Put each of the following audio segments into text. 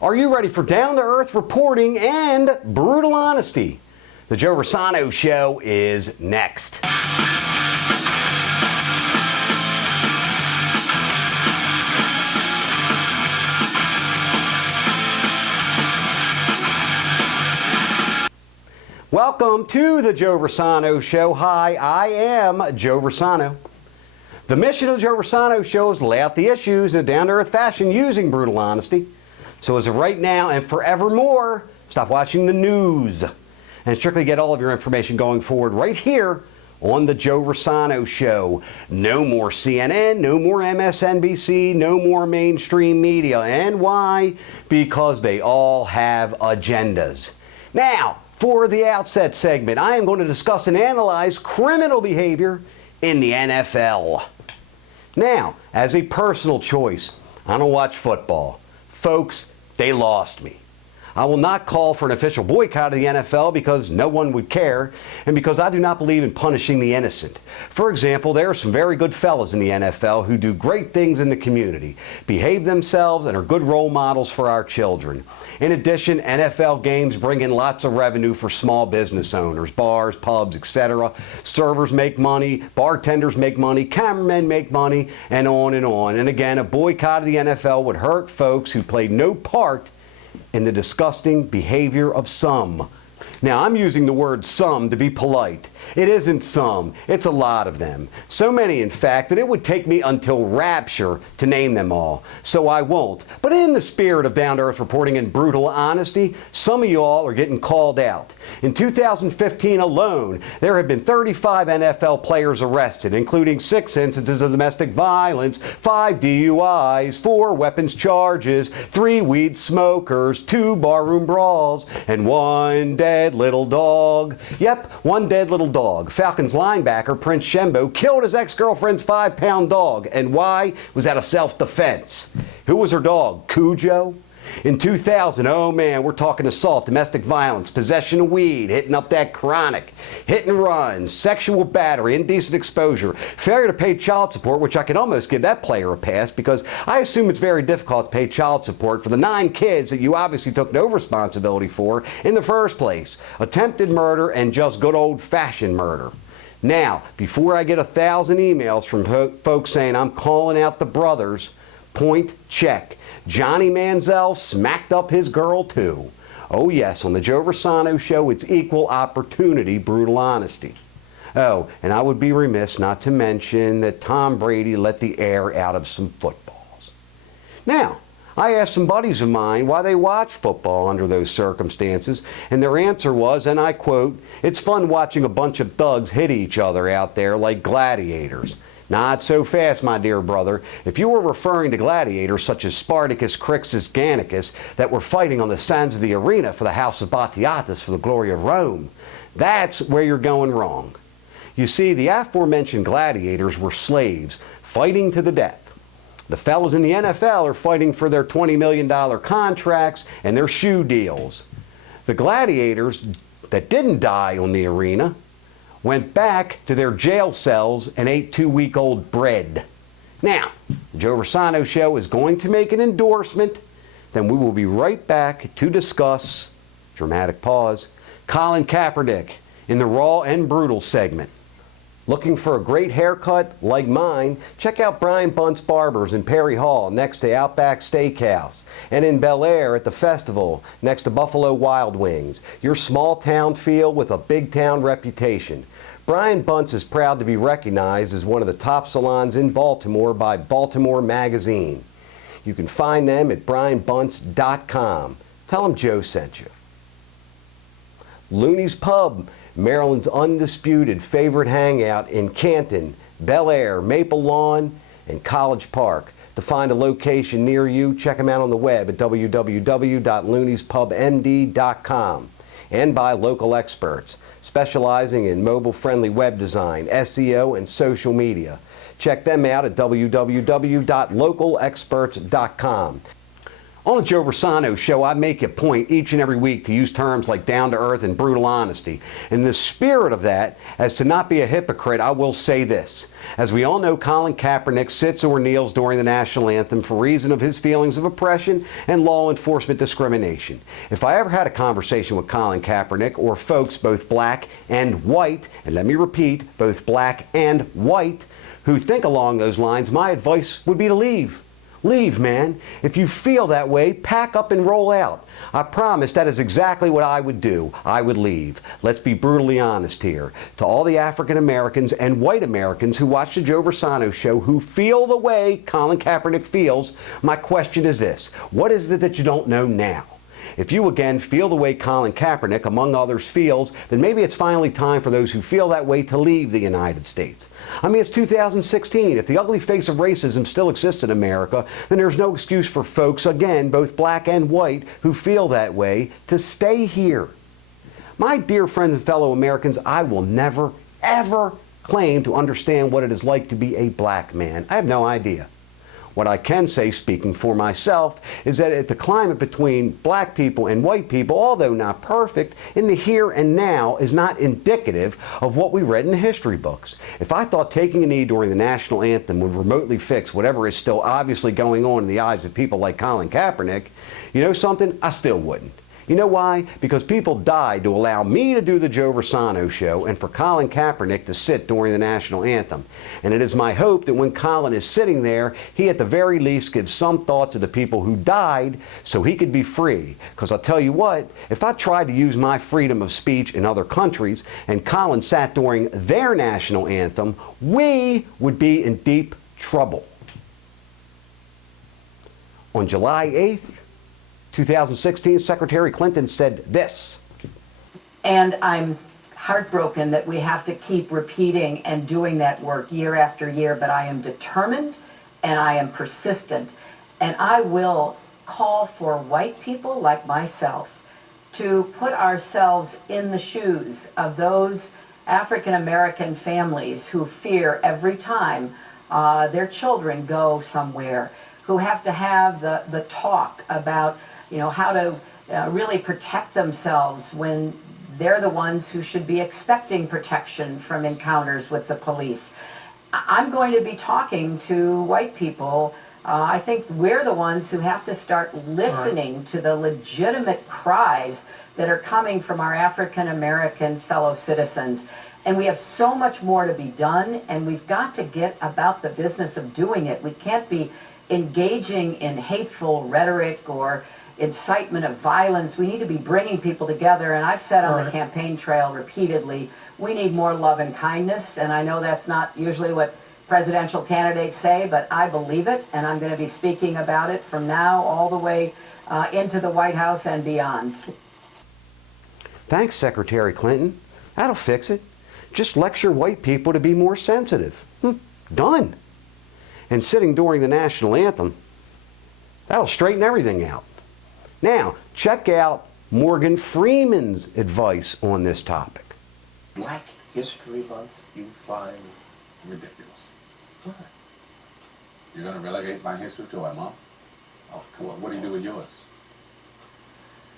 Are you ready for down-to-earth reporting and brutal honesty? The Joe Rossano Show is next. Welcome to the Joe Rossano Show. Hi, I am Joe Rossano. The mission of the Joe Rossano Show is to lay out the issues in a down-to-earth fashion using brutal honesty. So as of right now and forevermore, stop watching the news and strictly get all of your information going forward right here on the Joe Rossano Show. No more CNN, no more MSNBC, no more mainstream media. And why? Because they all have agendas. Now, for the outset segment, I am going to discuss and analyze criminal behavior in the NFL. Now, as a personal choice, I don't watch football. Folks, they lost me. I will not call for an official boycott of the NFL because no one would care, and because I do not believe in punishing the innocent. For example, there are some very good fellas in the NFL who do great things in the community, behave themselves, and are good role models for our children. In addition, NFL games bring in lots of revenue for small business owners, bars, pubs, etc. Servers make money, bartenders make money, cameramen make money, and on and on. And again, a boycott of the NFL would hurt folks who played no part in the disgusting behavior of some. Now, I'm using the word some to be polite. It isn't some, it's a lot of them. So many, in fact, that it would take me until rapture to name them all. So I won't. But in the spirit of down-to-earth reporting and brutal honesty, some of y'all are getting called out. In 2015 alone, there have been 35 NFL players arrested, including 6 instances of domestic violence, 5 DUIs, 4 weapons charges, 3 weed smokers, 2 barroom brawls, and 1 dead little dog. Yep, 1 dead little dog. Falcons linebacker Prince Shembo killed his ex-girlfriend's 5-pound dog. And why? It was out of self-defense. Who was her dog? Cujo? In 2000, oh man, we're talking assault, domestic violence, possession of weed, hitting up that chronic, hit and run, sexual battery, indecent exposure, failure to pay child support, which I can almost give that player a pass because I assume it's very difficult to pay child support for the 9 kids that you obviously took no responsibility for in the first place. Attempted murder and just good old-fashioned murder. Now, before I get 1,000 emails from folks saying I'm calling out the brothers, point check. Johnny Manziel smacked up his girl too. Oh yes, on the Joe Rossano Show, it's equal opportunity, brutal honesty. Oh, and I would be remiss not to mention that Tom Brady let the air out of some footballs. Now, I asked some buddies of mine why they watch football under those circumstances, and their answer was, and I quote, "It's fun watching a bunch of thugs hit each other out there like gladiators." Not so fast, my dear brother. If you were referring to gladiators such as Spartacus, Crixus, Gannicus that were fighting on the sands of the arena for the house of Batiatus for the glory of Rome, that's where you're going wrong. You see, the aforementioned gladiators were slaves fighting to the death. The fellas in the NFL are fighting for their $20 million contracts and their shoe deals. The gladiators that didn't die on the arena went back to their jail cells and ate 2-week-old bread. Now, the Joe Rossano Show is going to make an endorsement. Then we will be right back to discuss, dramatic pause, Colin Kaepernick in the Raw and Brutal segment. Looking for a great haircut like mine? Check out Brian Bunt's Barbers in Perry Hall next to Outback Steakhouse, and in Bel Air at the Festival next to Buffalo Wild Wings. Your small town feel with a big town reputation. Brian Bunt's is proud to be recognized as one of the top salons in Baltimore by Baltimore Magazine. You can find them at brianbunts.com. Tell them Joe sent you. Looney's Pub, Maryland's undisputed favorite hangout in Canton, Bel Air, Maple Lawn, and College Park. To find a location near you, check them out on the web at www.looneyspubmd.com, and by local experts specializing in mobile-friendly web design, SEO, and social media. Check them out at www.localexperts.com. On the Joe Rossano Show, I make a point each and every week to use terms like down to earth and brutal honesty. In the spirit of that, as to not be a hypocrite, I will say this. As we all know, Colin Kaepernick sits or kneels during the national anthem for reason of his feelings of oppression and law enforcement discrimination. If I ever had a conversation with Colin Kaepernick or folks both black and white, and let me repeat, both black and white, who think along those lines, my advice would be to leave. Leave, man. If you feel that way, pack up and roll out. I promise that is exactly what I would do. I would leave. Let's be brutally honest here. To all the African Americans and white Americans who watch the Joe Rossano Show who feel the way Colin Kaepernick feels, my question is this. What is it that you don't know now? If you again feel the way Colin Kaepernick, among others, feels, then maybe it's finally time for those who feel that way to leave the United States. I mean, it's 2016. If the ugly face of racism still exists in America, then there's no excuse for folks, again, both black and white, who feel that way, to stay here. My dear friends and fellow Americans, I will never, ever claim to understand what it is like to be a black man. I have no idea. What I can say, speaking for myself, is that the climate between black people and white people, although not perfect, in the here and now is not indicative of what we read in the history books. If I thought taking a knee during the national anthem would remotely fix whatever is still obviously going on in the eyes of people like Colin Kaepernick, you know something? I still wouldn't. You know why? Because people died to allow me to do the Joe Rossano Show and for Colin Kaepernick to sit during the national anthem. And it is my hope that when Colin is sitting there, he at the very least gives some thought to the people who died so he could be free. Because I'll tell you what, if I tried to use my freedom of speech in other countries and Colin sat during their national anthem, we would be in deep trouble. On July 8th, 2016, Secretary Clinton said this. And I'm heartbroken that we have to keep repeating and doing that work year after year, but I am determined and I am persistent. And I will call for white people like myself to put ourselves in the shoes of those African American families who fear every time their children go somewhere, who have to have the talk about how to really protect themselves when they're the ones who should be expecting protection from encounters with the police. I'm going to be talking to white people. I think we're the ones who have to start listening to the legitimate cries that are coming from our African American fellow citizens. And we have so much more to be done, and we've got to get about the business of doing it. We can't be engaging in hateful rhetoric or incitement of violence. We need to be bringing people together, and I've said on the campaign trail repeatedly, we need more love and kindness, and I know that's not usually what presidential candidates say, but I believe it, and I'm going to be speaking about it from now all the way into the White House and beyond. Thanks, Secretary Clinton. That'll fix it. Just lecture white people to be more sensitive. Done. And sitting during the national anthem, that'll straighten everything out. Now, check out Morgan Freeman's advice on this topic. Black History Month you find ridiculous. Why? You're going to relegate my history to a month? Oh, come on, what do you do with yours?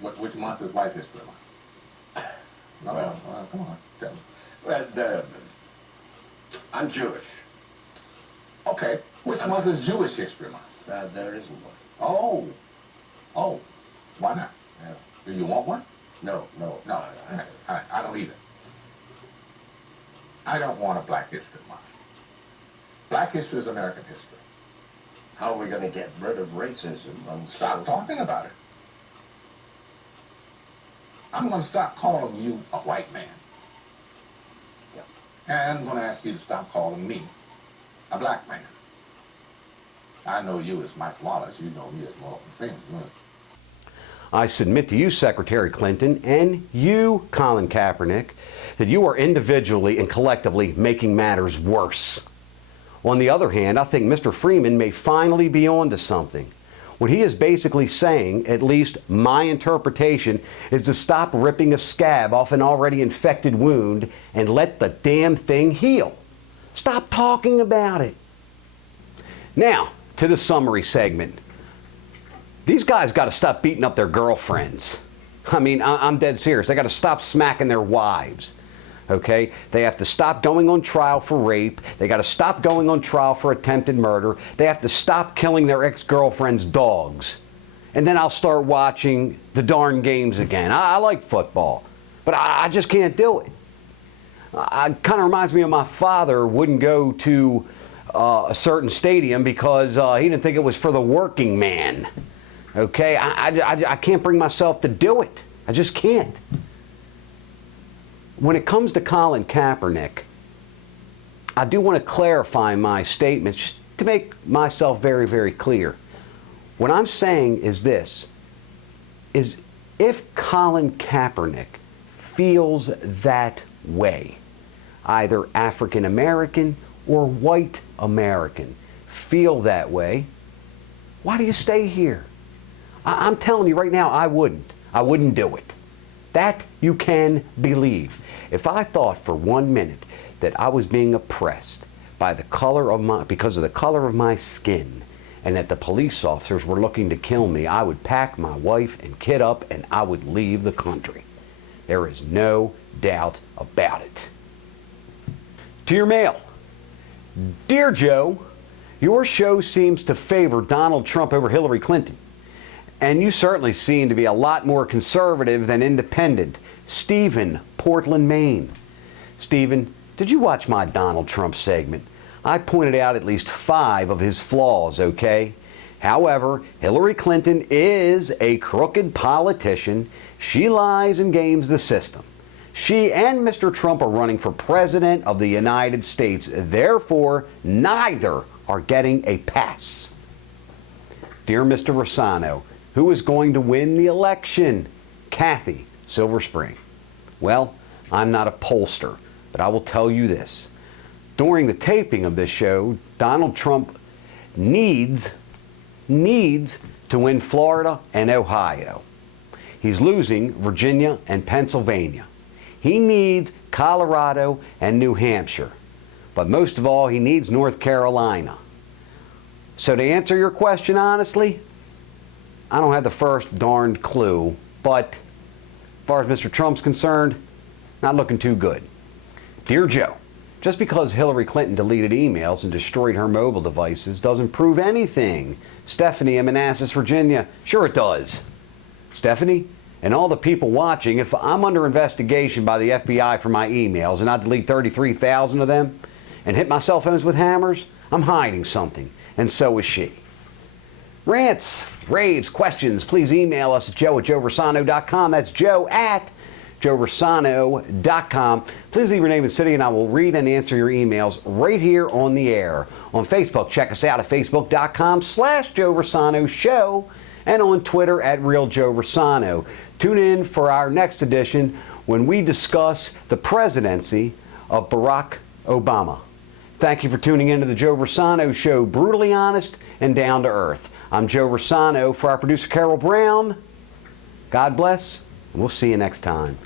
Which month is White History Month? No, well, come on, tell me. Well, I'm Jewish. Okay, which month is Jewish History Month? There isn't one. Oh, why not? Do you want one? No. I don't either. I don't want a Black History Month. Black history is American history. How are we going to get rid of racism? Stop talking about it. I'm going to stop calling you a white man. Yeah. And I'm going to ask you to stop calling me a black man. I know you as Mike Wallace. You know me as Morgan Freeman. I submit to you, Secretary Clinton, and you, Colin Kaepernick, that you are individually and collectively making matters worse. On the other hand, I think Mr. Freeman may finally be onto something. What he is basically saying, at least my interpretation, is to stop ripping a scab off an already infected wound and let the damn thing heal. Stop talking about it. Now, to the summary segment. These guys got to stop beating up their girlfriends. I mean, I'm dead serious. They got to stop smacking their wives. Okay? They have to stop going on trial for rape. They got to stop going on trial for attempted murder. They have to stop killing their ex-girlfriend's dogs. And then I'll start watching the darn games again. I like football, but I just can't do it. It kind of reminds me of my father wouldn't go to a certain stadium because he didn't think it was for the working man. Okay? I can't bring myself to do it. I just can't. When it comes to Colin Kaepernick, I do want to clarify my statements to make myself very, very clear. What I'm saying is this, is if Colin Kaepernick feels that way, either African American or white American feel that way, why do you stay here? I'm telling you right now, I wouldn't do it. That you can believe. If I thought for 1 minute that I was being oppressed by the color of because of the color of my skin, and that the police officers were looking to kill me, I would pack my wife and kid up and I would leave the country. There is no doubt about it. To your mail. Dear Joe, your show seems to favor Donald Trump over Hillary Clinton. And you certainly seem to be a lot more conservative than independent. Stephen, Portland, Maine. Stephen, did you watch my Donald Trump segment? I pointed out at least 5 of his flaws, okay? However, Hillary Clinton is a crooked politician. She lies and games the system. She and Mr. Trump are running for President of the United States. Therefore, neither are getting a pass. Dear Mr. Rossano, who is going to win the election? Kathy, Silver Spring. Well, I'm not a pollster, but I will tell you this. During the taping of this show, Donald Trump needs to win Florida and Ohio. He's losing Virginia and Pennsylvania. He needs Colorado and New Hampshire. But most of all, he needs North Carolina. So to answer your question honestly, I don't have the first darned clue, but as far as Mr. Trump's concerned, not looking too good. Dear Joe, just because Hillary Clinton deleted emails and destroyed her mobile devices doesn't prove anything. Stephanie in Manassas, Virginia. Sure it does. Stephanie, and all the people watching, if I'm under investigation by the FBI for my emails and I delete 33,000 of them and hit my cell phones with hammers, I'm hiding something, and so is she. Rants, raves, questions, please email us at joe@joerossano.com. That's joe@joerossano.com. Please leave your name and city and I will read and answer your emails right here on the air. On Facebook, check us out at facebook.com/Joe Rossano Show and on Twitter at RealJoeRossano. Tune in for our next edition when we discuss the presidency of Barack Obama. Thank you for tuning in to the Joe Rossano Show, brutally honest and down to earth. I'm Joe Rossano for our producer Carol Brown. God bless, and we'll see you next time.